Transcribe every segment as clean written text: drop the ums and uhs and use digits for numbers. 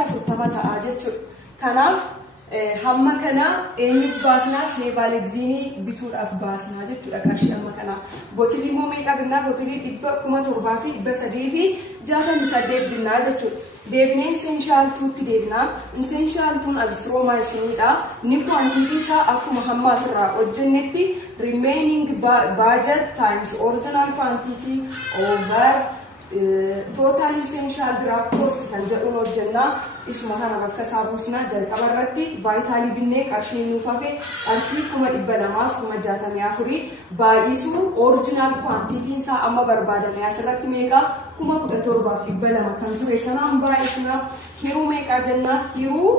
afurtama ta'a jechuudha. Kanaaf hamma kana eenyuuf baasnaa seevaaleegziinii bituudhaaf baasnaa jechuudha qarshii hamma kana. Botilii immoo meeqa binnaa? Botilii 7,768 binnaa jechuudha. Deebinee inseenshaaltuutti deebinaa. Inseenshaaltuun azithromycinidha. Ni quantity isaa akkuma hamma asirraa hojjennetti remaining budget times original quantity over total essential drug cost kan jedhuun hojjennaa. Isuma kana bakka isaa buusnaa jalqaba irratti vaayitaalii binnee qarshii nuuf hafe qarshii 2,264 baay'isuu original quantity isaa amma barbaadame asirratti meeqa 17,200 kan ture sanaan baay'isnaa. Hiruu meeqa jennaa? Hiruu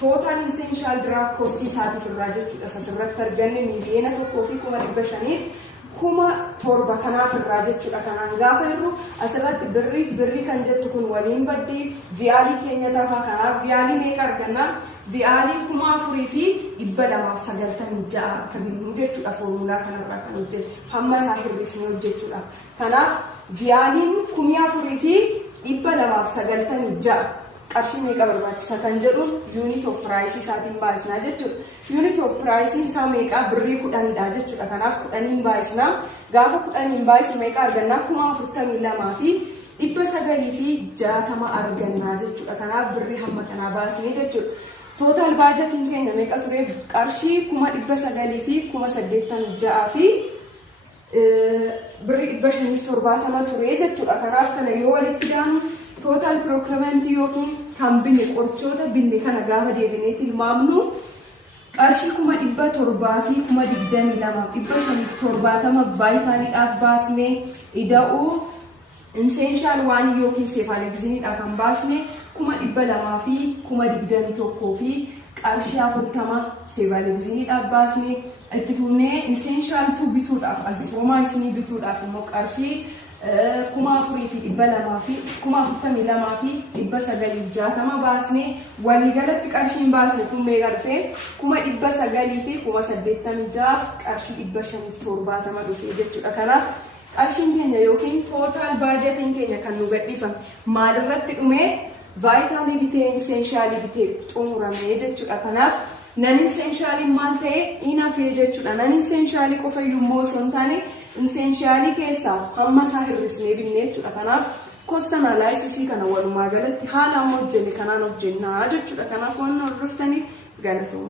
total essential drug cost isaatiif irraa jechuudha. Asirratti arganne miiliyoona 1,500 7,000 kanaaf irraa jechuudha. Kanaan gaafa irru asirratti birrii kan jettu kun waliin baddii viyaalii keenya tafa. Kanaaf viyaalii meeqa argannaa? Viyaalii 4,296 akka binnu jechuudha. Foormulaa kanarraa kan hojjetu hamma isaa hir'isnee hojjechuudha. Kanaaf viyaaliin 4,296 qarshii meeqa barbaachisa kan jedhuun unit of price isaatiin baay'isnaa jechuudha. Unit of price isaa meeqa? birrii 10dha jechuudha. Kanaaf 10 baay'isnaa. Gaafa 10 baay'isu meeqa argannaa? 42,960 argannaa jechuudha. Kanaaf birrii hamma kanaa baasnee jechuudha. Total budgetiin keenya meeqa ture? qarshii 9,986 fi birrii 570 ture jechuudha. Kanaaf kana yoo walitti daanu total procurement yookiin kan binne qorichoota binne kana gaafa deebinee tilmaamnu qarshii 700 fi 22,570 vaayitaaliidhaaf baasnee ida'uu essential waan yookiin seevaaleegziiniidhaaf kan baasne 200 fi 21 fi qarshii 40 seevaaleegziiniidhaaf baasne itti fufnee essential tu bituudhaaf azithromycinii bituudhaaf immoo qarshii 4,200 fi 42,960 baasnee waliigalatti qarshiin baasne kun meeqa dhufee 900 fi 86 qarshii 570 dhufee jechuudha. Kanaaf qarshiin keenya yookiin total budgetiin keenya kan nu gadhiifame maalirratti dhumee? Vaayitaalii bitee essentialii bitee xumuramee jechuudha. Kanaaf nan essentialii maal ta'e inafee jechuudha. Nan essentialii qofayyuu immoo osoo hin taane essentialii keessaa hamma isaa hir'isnee binnee jechuudha. Kanaaf cost analysis kana walumaa galatti haala amma hojjenne kanaan hojjennaa jechuudha. Kanaaf waan hordoftaniif galatoomna.